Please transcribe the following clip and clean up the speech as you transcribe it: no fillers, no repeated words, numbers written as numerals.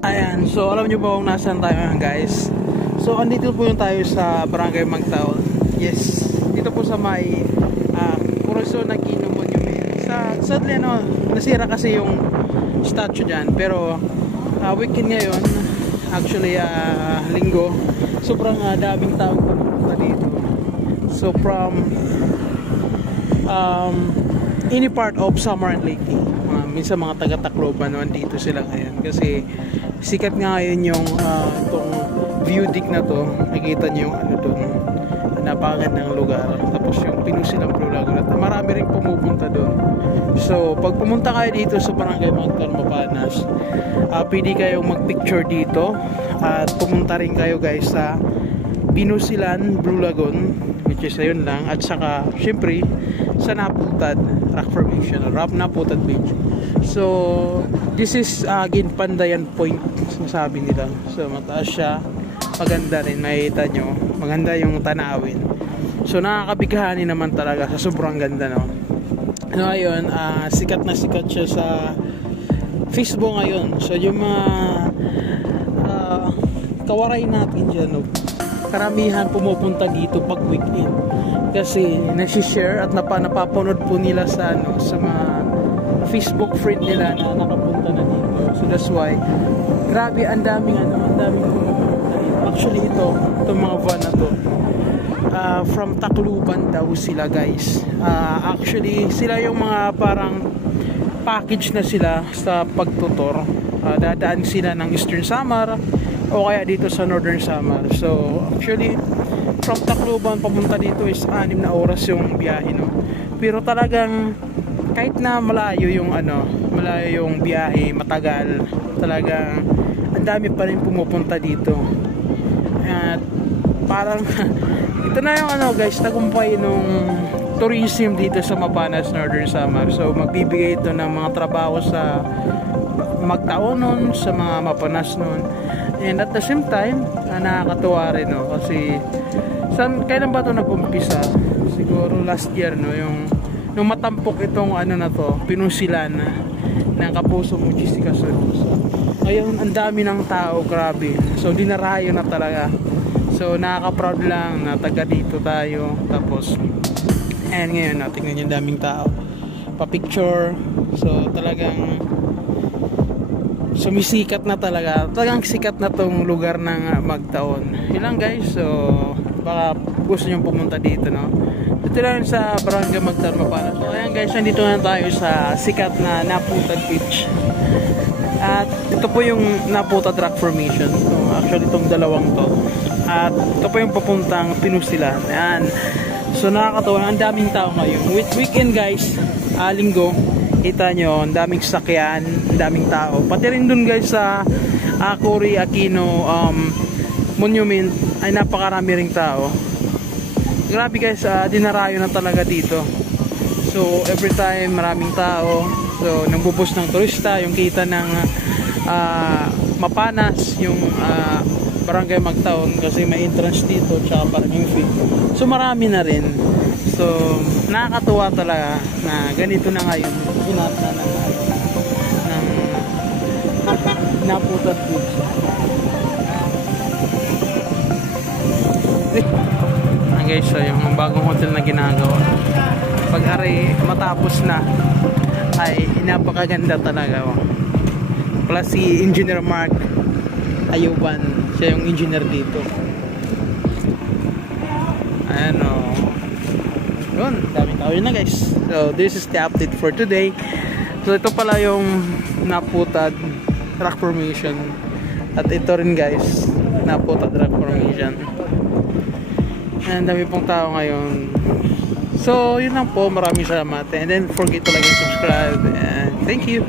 Ayan, so alam nyo ba kung nasaan tayo ngayon, guys? So andito po yung tayo sa Barangay Magtaon. Yes, dito po sa may Corazon Aquino Monument. Sadly nasira kasi yung statue dyan. Pero weekend ngayon, actually linggo, sobrang daming tao pumunta dito. So from any part of Samar and Leyte, minsan mga taga-Tacloban dito sila ngayon kasi sikat nga ngayon yung itong view deck na to. Nakikita nyo yung doon, napakagandang lugar, tapos yung Pinusilang Blue Lagoon at marami rin pumupunta doon. So pag pumunta kayo dito sa Barangay Magtaon, Mapanas, pwede kayong magpicture dito at pumunta rin kayo, guys, sa Pinusilang Blue Lagoon, which is ayun lang, at saka syempre sa Naputad Rock Formation or Naputad Beach. So this is again Pandayan Point, sinasabi nila. So mataas siya, maganda rin, makikita nyo, maganda yung tanawin. So nakakabighanin naman talaga, sa sobrang ganda, no? So ayun, sikat na sikat siya sa Facebook ngayon. So yung mga kawaray natin dyan, no? Karamihan pumupunta dito pag weekend kasi nasi-share at napapanood po nila sa sa mga Facebook friend nila na nakapunta na dito. So that's why grabe, ang daming pumupunta dito. Actually itong mga van na to from Tacloban daw sila, guys. Actually sila yung mga parang package na sila sa pagtutor. Dadaan sila ng Eastern Samar o kaya dito sa Northern Samar. So actually from Tacloban papunta dito is 6 na oras yung biyahe, no? Pero talagang kahit na malayo yung malayo yung biyahe, matagal, talagang ang dami pa rin pumupunta dito. At parang ito na yung guys, tagumpay nung tourism dito sa Mapanas, Northern Samar. So magbibigay ito ng mga trabaho sa Magtaon nun, sa mga Mapanas nun. And at the same time, nakakatuwa rin, no? Kasi kailan ba ito nag-umpisa? Siguro last year, no? Nung matampok itong na to, Pinusilan ng Kapuso Mugistica Sorosa. Ngayon, ang dami ng tao, grabe. So dinarayo na talaga. So nakaka-proud lang na taga dito tayo. Tapos and ngayon, tingnan yung daming tao, pa-picture. So talagang sumisikat na talagang sikat na tong lugar ng Magtaon. Yun lang, guys. So baka gusto nyo pumunta dito, no? Dito lang sa Barangay Magtaon, Mapanas. So ayan, guys, nandito na tayo sa sikat na Naputad Beach. At ito po yung Naputad Rock Formation. So, actually itong dalawang to. At ito po yung papuntang Pinusilan. Ayan. So nakakatawa, ang daming tao ngayon. Weekend, guys, linggo. Kita nyo, ang daming sakyan, ang daming tao. Pati rin dun, guys, sa Cory Aquino Monument ay napakarami ring tao. Grabe, guys, dinarayo na talaga dito. So every time maraming tao. So nambubus ng turista, yung kita ng Mapanas, yung Barangay Magtaon, kasi may entrance dito tsaka parang yung fee. So marami na rin. So nakakatuwa talaga na ganito na ngayon ginat na ng Naputad Beach. Guys, so yung bagong hotel na ginagawa, pag-ari matapos na ay napakaganda talaga. Plus si Engineer Mark Ayuban, siya yung engineer dito. Ayan, yun, daming tao yun na, guys. So this is the update for today. So ito pala yung Naputad Rock Formation. At ito rin, guys, Naputad Rock Formation. And dami pong tao ngayon. So yun lang po, maraming salamat. And then forget to like and subscribe. And thank you.